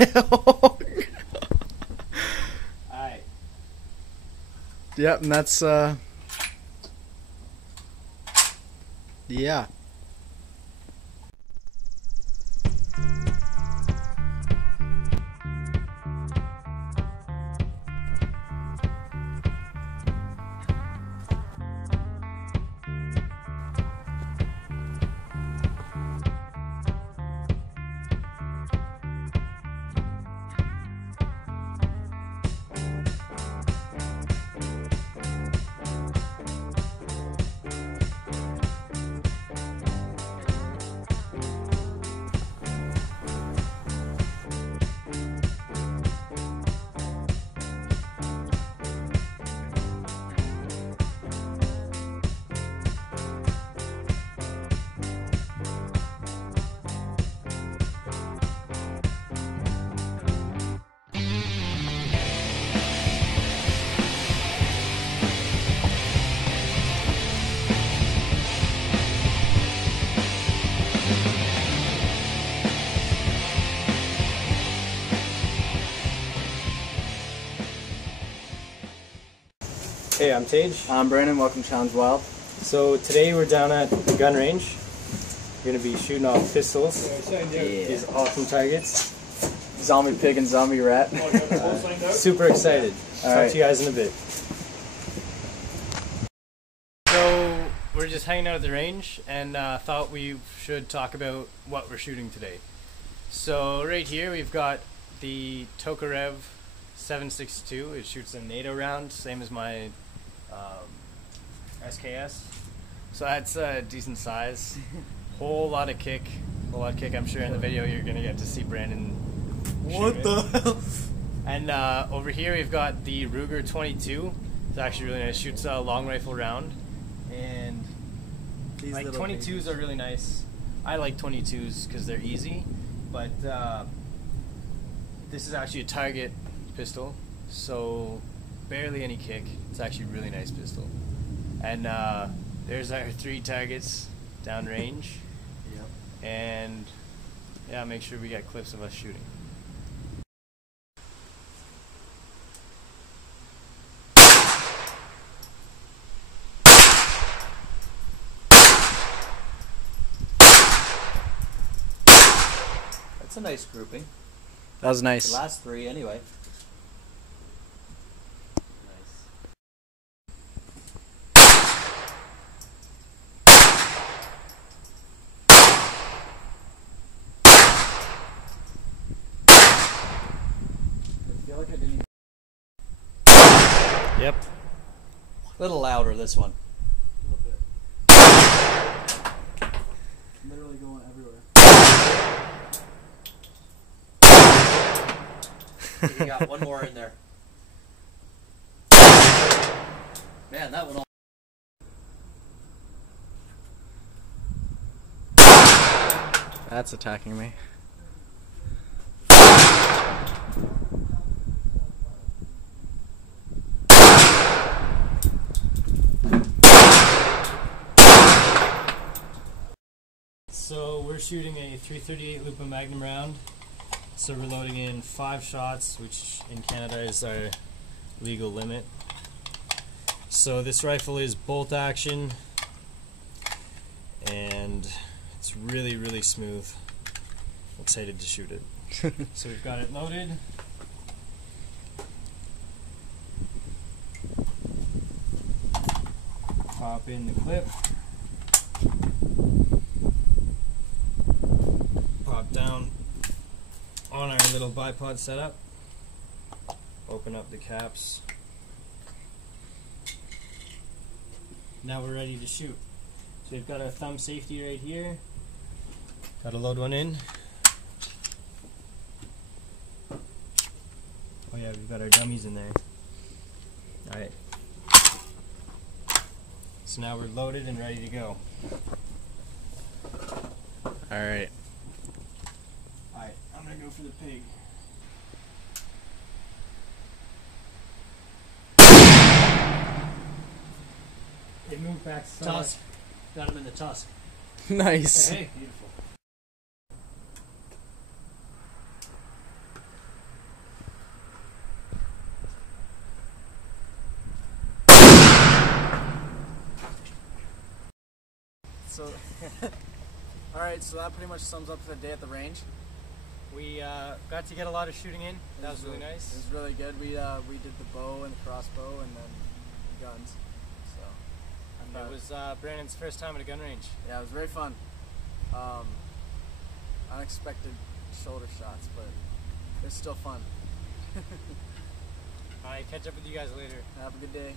Alright. Yep, and that's yeah. Hey, I'm Tage. I'm Brandon, welcome to Challenge Wild. So today we're down at the gun range. We're going to be shooting off pistols. These awesome targets. Zombie pig and zombie rat. Super excited. Talk to you guys in a bit. So we're just hanging out at the range and thought we should talk about what we're shooting today. So right here we've got the Tokarev 7.62. It shoots a NATO round, same as my SKS. So that's a decent size. Whole lot of kick. I'm sure in the video you're gonna get to see Brandon. What the hell? And over here we've got the Ruger 22. It's actually really nice. Shoots a long rifle round, and These like little 22s babies. are really nice. I like 22s because they're easy, but this is actually a target pistol, so barely any kick. It's actually a really nice pistol. And there's our 3 targets downrange. Yep. And yeah, make sure we get clips of us shooting. That's a nice grouping. That was The nice. last 3 anyway. I feel like I didn't. Yep. A little louder, this one. A little bit. Literally going everywhere. You got one more in there. Man, that one all... That's attacking me. So we're shooting a 338 Lupa Magnum round. So we're loading in 5 shots, which in Canada is our legal limit. So this rifle is bolt action, and it's really, really smooth. Excited to shoot it. So we've got it loaded. Pop in the clip. Pop down on our little bipod setup. Open up the caps. Now we're ready to shoot. So we've got our thumb safety right here. Got to load one in. Oh yeah, we've got our dummies in there. Alright. So now we're loaded and ready to go. Alright. Alright, I'm gonna go for the pig. It moved back so Tusk. Got him in the tusk. Nice. Hey, beautiful. so all right, so that pretty much sums up the day at the range. We got to get a lot of shooting in. That was really It nice. was really good. We did the bow and the crossbow and then the guns. So I thought, It was Brandon's first time at a gun range. yeah, it was very fun. Unexpected shoulder shots, but it's still fun. Alright, catch up with you guys later. Have a good day.